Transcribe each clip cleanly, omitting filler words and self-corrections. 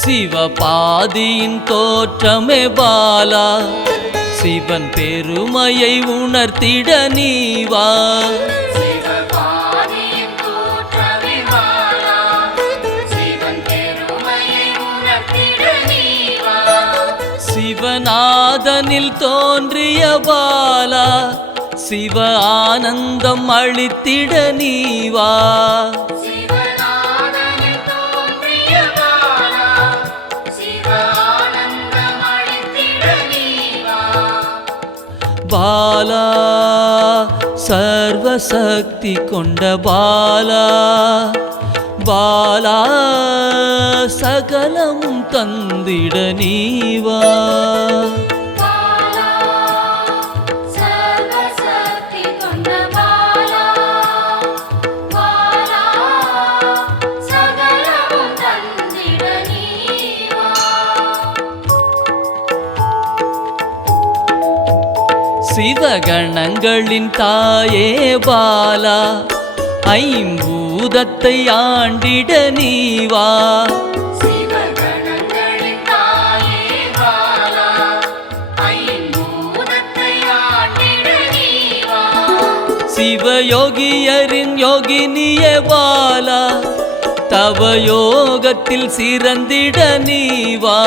சிவபாதியின் தோற்றமே பாலா, சிவன் பெருமையை உணர்த்திட நீவா. சிவநாதனில் தோன்றிய பாலா, சிவ ஆனந்தம் அளித்திட நீவா. பாலா சர்வசக்தி கொண்ட பாலா, பாலா சகலமும் தந்திட நீவா. சிவகணங்களின் தாயே பாலா, ஐம்பூதத்தை ஆண்டிட நீவா. சிவயோகியரின் யோகினியே பாலா, தவ யோகத்தில் சிறந்திட நீவா.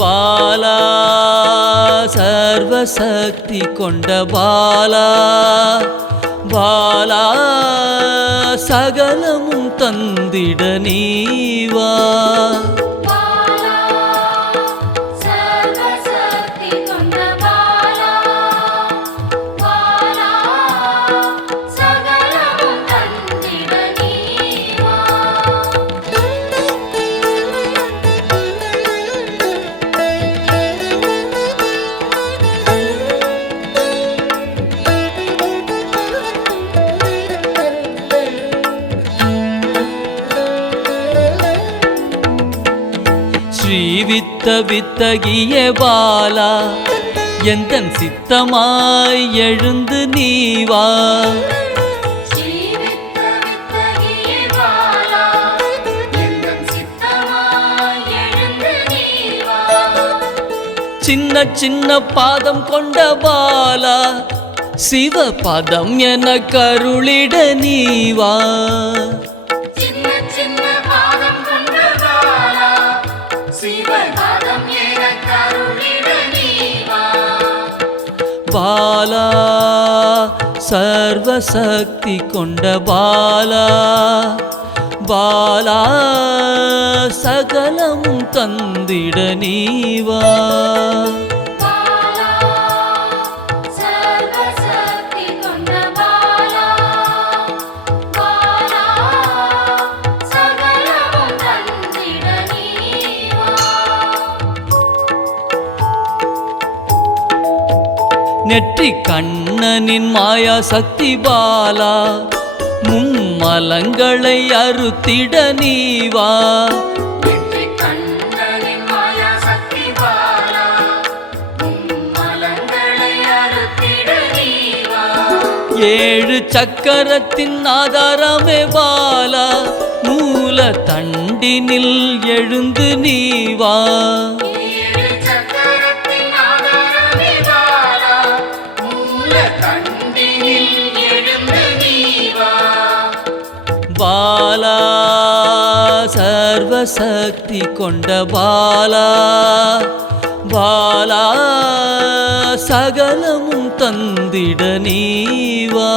பாலா சர்வசக்தி கொண்ட பாலா, பாலா சகலமும் தந்திட நீவா. ஸ்ரீவித்த வித்தகிய பாலா, எந்தன் சித்தமாய் எழுந்து நீவா. சின்ன சின்ன பாதம் கொண்ட பாலா, சிவ பதம் என கருளிட நீவா. பாலா சர்வசக்தி கொண்ட பாலா, பாலா சகலமும் தந்திட நீவா. நெற்றி கண்ணனின் மாயா சக்தி பாலா, மும்மலங்களை அறுத்திட நீவா. ஏழு சக்கரத்தின் ஆதாரமே பாலா, மூல தண்டினில் எழுந்து நீவா. பாலா சர்வசக்தி கொண்ட பாலா, பாலா சகலமும் தந்திட நீவா.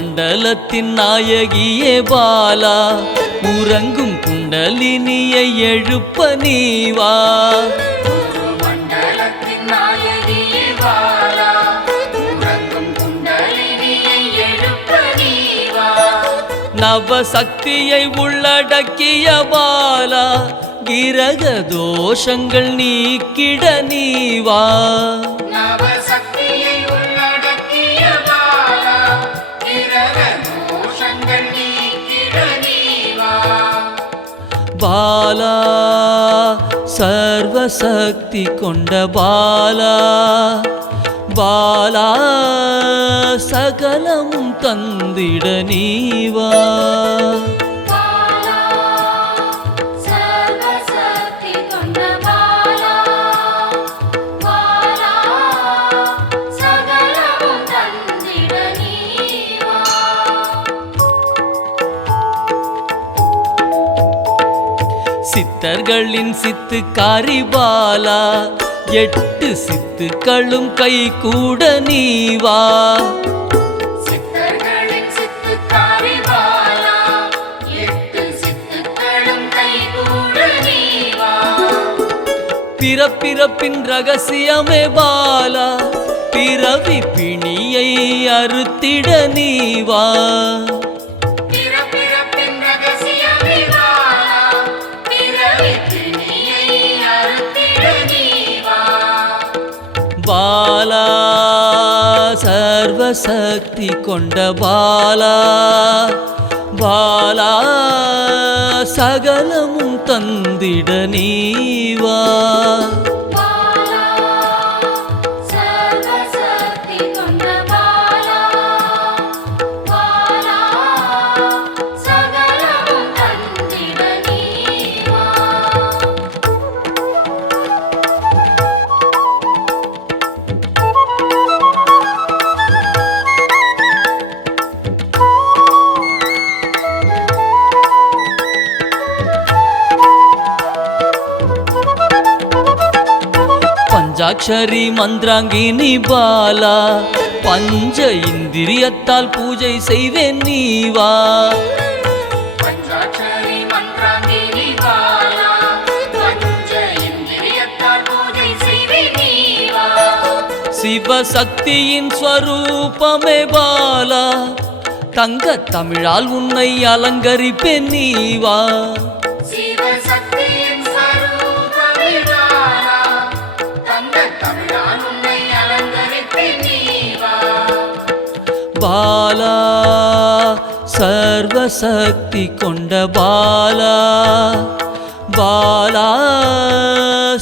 மண்டலத்தின் நாயகியே பாலா உறங்கும் குண்டலினியை எழுப்ப நீவா நவசக்தியை உள்ளடக்கிய பாலா கிரக தோஷங்கள் நீக்கிட நீவா பாலா சர்வசக்தி கொண்ட பாலா பாலா சகலமும் தந்திட நீவா சித்தர்களின் சித்துக்காரி பாலா 8 சித்துக்களும் கை கூட நீவா பிறப்பிறப்பின் ரகசியமே பாலா பிறவி பிணியை அறுத்திட நீவா பாலா சர்வசக்தி கொண்ட பாலா பாலா சகலமும் தந்திட நீவா பஞ்சாட்சரி மந்திராங்கினி பாலா பஞ்ச இந்திரியத்தால் பூஜை செய்வேன் நீவா சிவசக்தியின் ஸ்வரூபமே பாலா தங்க தமிழால் உன்னை அலங்கரிப்பேன் நீவா பாலா சர்வசக்தி கொண்ட பாலா பாலா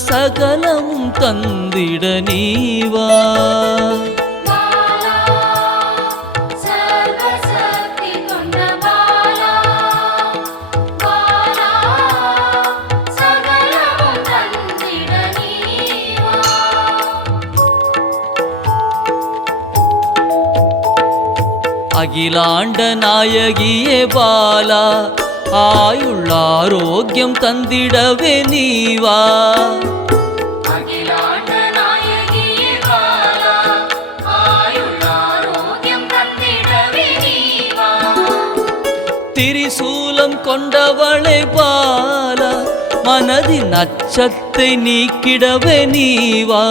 சகலமும் தந்திட நீவா அகிலாண்ட நாயகியே பாலா ஆயுள் ஆரோக்கியம் தந்திடவே நீவா திரிசூலம் கொண்டவளே பாலா மனதின் அச்சத்தை நீக்கிடவே நீவா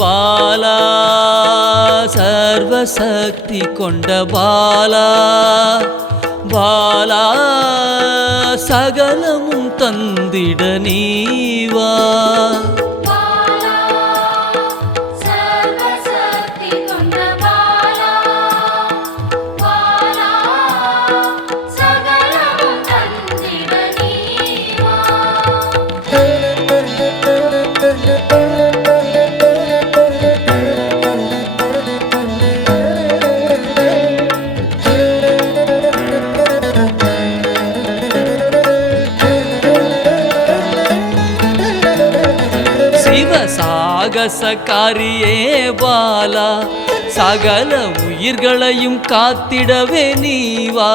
பாலா சர்வசக்தி கொண்ட பாலா பாலா சகலமும் தந்திட நீவா சாகசக்காரியே பாலா சகல உயிர்களையும் காத்திடவே நீவா